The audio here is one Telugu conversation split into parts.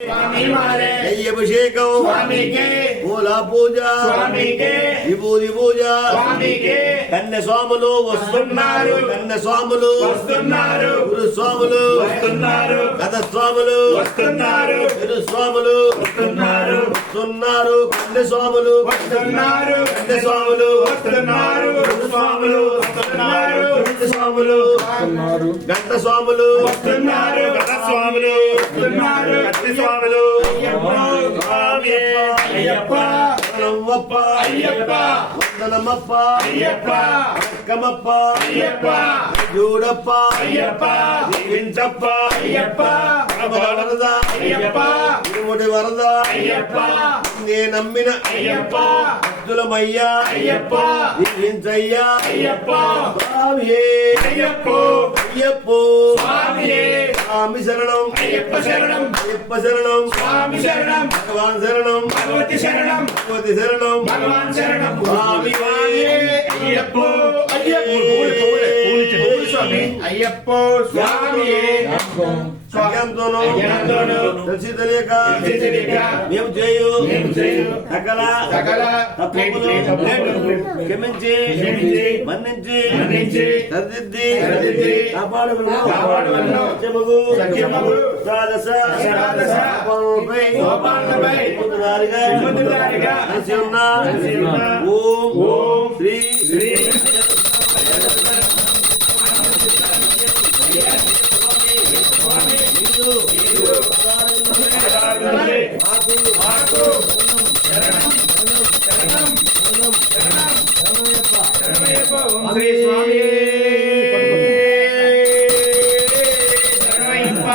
स्वामी मारे अभिषेकम स्वामी के పూల పూజ स्वामी के విభూది పూజ स्वामी के కన్య స్వాములు వస్తున్నారు కన్య స్వాములు వస్తున్నారు గురు స్వాములు వస్తున్నారు గత స్వాములు వస్తున్నారు గురు స్వాములు వస్తున్నారు వస్తున్నారు కన్య స్వాములు వస్తున్నారు కన్య స్వాములు వస్తున్నారు స్వాములు వస్తున్నారు స్వాములు గంట స్వాములు వస్తున్నారు గత స్వాములు వస్తున్నారు కన్య స్వాములు అయ్యప్ప వందనమప్ప అయ్యప్ప వందనమప్ప అయ్యప్ప అక్కమప్ప అయ్యప్ప జూడప్ప అయ్యప్ప వింటప్ప అయ్యప్ప వరద అయ్యప్ప ఇరుముడి వరద అయ్యప్ప నే నమ్మిన అయ్యప్ప భక్తులమయ్యా అయ్యప్ప దీవించయ్యా అయ్యప్ప స్వామియే అయ్యప్ప అయ్యప్పో స్వామియే స్వామి శరణం అయ్యప్ప శరణం అయ్యప్ప శరణం స్వామి శరణం భగవాన్ శరణం భగవతి శరణం భగవతి శరణం భగవాన్ శరణం స్వామి అయ్యప్ప అయ్యప్ప స్వామి అయ్యప్ప స్వామియే అజ్ఞానంతోనూ తెలిసి తెలియక మేము చేయు సకల తప్పులు క్షమించి మన్నించి సరిదిద్ది కాపాడవలను సత్యముగు ద్వాదశ సోపానములపై ముందుదారిగా నడిచి ఉన్న ఓం శ్రీ శ్రీ స్వామి శరణయ్యప్ప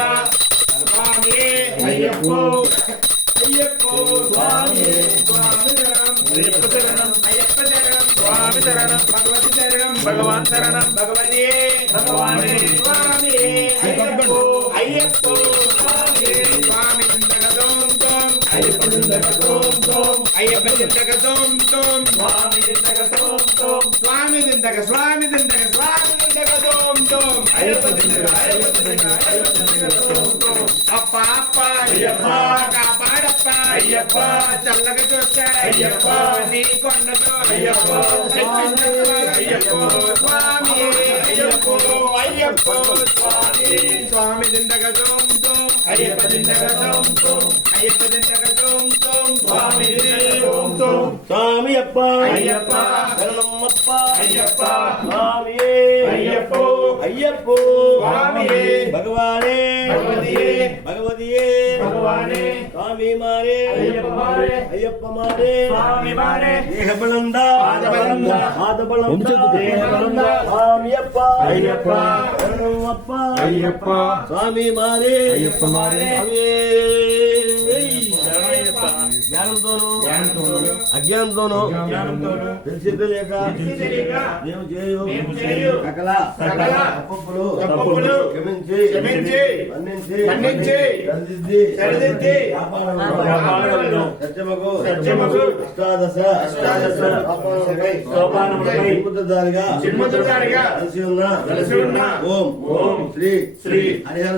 స్వామి అయ్యప్ప అయ్యప్ప స్వామి స్వామి శరణం అయ్యప్ప శరణం అయ్యప్ప శరణం స్వామి శరణం భగవతి శరణం భగవాన్ శరణం భగవతి భగవానే స్వామి అయ్యప్ప అయ్యప్ప స్వామి స్వామి చింతకదోం తోం అయ్యప్ప చింతకదోం తోం అయ్యప్ప చింతకదోం తోం స్వామి చింతకదోం తోం స్వామి చింతక స్వామి చింతక స్వామి చింతకదోం తోం అయ్యప్ప చింతక అయ్యప్ప చింతక అయ్యప్ప చింతకదోం తోం అప్ప అప్ప అయ్యప్ప కాపాడప్ప అయ్యప్ప చల్లగా చూస్తే అయ్యప్ప నీ కొండతో అయ్యప్ప అయ్యప్ప స్వామి అయ్యప్ప అయ్యప్ప స్వామి స్వామి చింతకదోం తోం అయ్యప్ప చింతకదోం తోం అయ్యప్ప చింతకదోం తోం స్వామి ఓం తోం స్వామి అప్ప అయ్యప్ప శరణమప్ప అయ్యప్ప స్వామియే అయ్యప్ప అయ్యప్ప స్వామియే భగవానే భగవతియే భగవతియే భగవానే స్వామి మారే అయ్యప్ప మారే అయ్యప్ప మారే స్వామి మారే దేహబలంద పాదబలంద పాదబలంద దేహబలంద స్వామి అప్ప అయ్యప్ప శరణమప్ప అయ్యప్ప స్వామి మారే అయ్యప్ప మారే జ్ఞానంతోనూ జ్ఞానంతోనూ అజ్ఞానంతోనూ తెలిసి తెలియక మేము చేయు సకల తప్పులు క్షమించి మన్నించి సరిదిద్ది కాపాడవలను సత్యముగు అష్టాదశ సోపానములపై ముందుదారిగా చిన్ముద్రదారిగా కలిసి ఉన్న కలిసి ఉన్న ఓం శ్రీ హరిహర